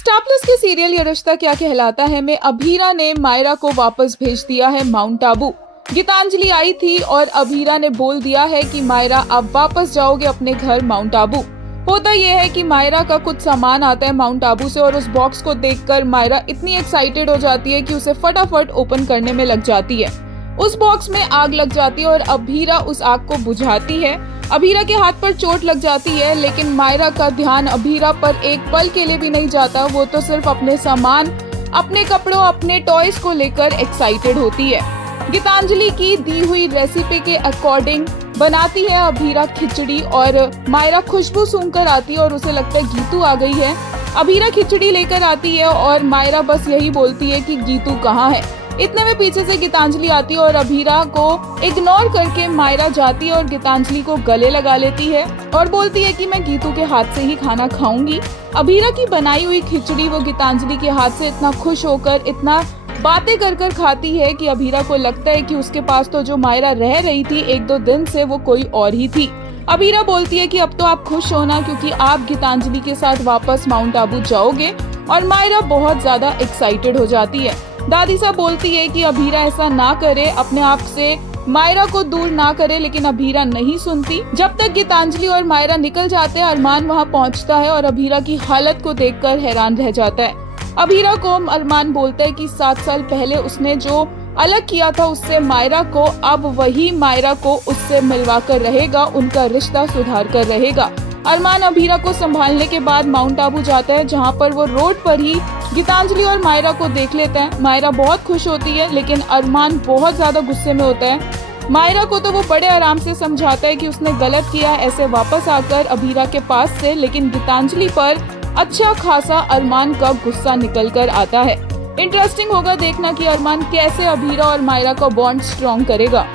Star plus के serial ये रिश्ता क्या कहलाता है में अभीरा ने मायरा को वापस भेज दिया है माउंट आबू। गीतांजलि आई थी और अभीरा ने बोल दिया है कि मायरा आप वापस जाओगे अपने घर माउंट आबू। होता यह है कि मायरा का कुछ सामान आता है माउंट आबू से और उस बॉक्स को देखकर मायरा इतनी एक्साइटेड हो जाती है कि उसे फटाफट ओपन करने में लग जाती है। उस बॉक्स में आग लग जाती है और अभीरा उस आग को बुझाती है। अभीरा के हाथ पर चोट लग जाती है, लेकिन मायरा का ध्यान अभीरा पर एक पल के लिए भी नहीं जाता। वो तो सिर्फ अपने सामान, अपने कपड़ों, अपने टॉयज को लेकर एक्साइटेड होती है। गीतांजलि की दी हुई रेसिपी के अकॉर्डिंग बनाती है अभीरा खिचड़ी और मायरा खुशबू सूंघकर आती है और उसे लगता है गीतू आ गई है। अभीरा खिचड़ी लेकर आती है और मायरा बस यही बोलती है कि गीतू कहाँ है। इतने में पीछे से गीतांजलि आती है और अभीरा को इग्नोर करके मायरा जाती है और गीतांजलि को गले लगा लेती है और बोलती है कि मैं गीतू के हाथ से ही खाना खाऊंगी। अभीरा की बनाई हुई खिचड़ी वो गीतांजलि के हाथ से इतना खुश होकर, इतना बातें कर कर खाती है कि अभीरा को लगता है कि उसके पास तो जो मायरा रह रही थी 1-2 दिन से वो कोई और ही थी। अभीरा बोलती है कि अब तो आप खुश होना क्योंकि आप गीतांजलि के साथ वापस माउंट आबू जाओगे और मायरा बहुत ज्यादा एक्साइटेड हो जाती है। दादी साहब बोलती है कि अभीरा ऐसा ना करे, अपने आप से मायरा को दूर ना करे, लेकिन अभीरा नहीं सुनती। जब तक गीतांजलि और मायरा निकल जाते हैं, अरमान वहां पहुंचता है और अभीरा की हालत को देखकर हैरान रह जाता है। अभीरा को अरमान बोलता है कि 7 साल पहले उसने जो अलग किया था उससे मायरा को, अब वही मायरा को उससे मिलवा कर रहेगा, उनका रिश्ता सुधार कर रहेगा। अरमान अभीरा को संभालने के बाद माउंट आबू जाता है, जहां पर वो रोड पर ही गीतांजलि और मायरा को देख लेता है। मायरा बहुत खुश होती है, लेकिन अरमान बहुत ज्यादा गुस्से में होता है। मायरा को तो वो बड़े आराम से समझाता है कि उसने गलत किया ऐसे वापस आकर अभीरा के पास से, लेकिन गीतांजलि पर अच्छा खासा अरमान का गुस्सा निकल कर आता है। इंटरेस्टिंग होगा देखना कि अरमान कैसे अभीरा और मायरा का बॉन्ड स्ट्रॉन्ग करेगा।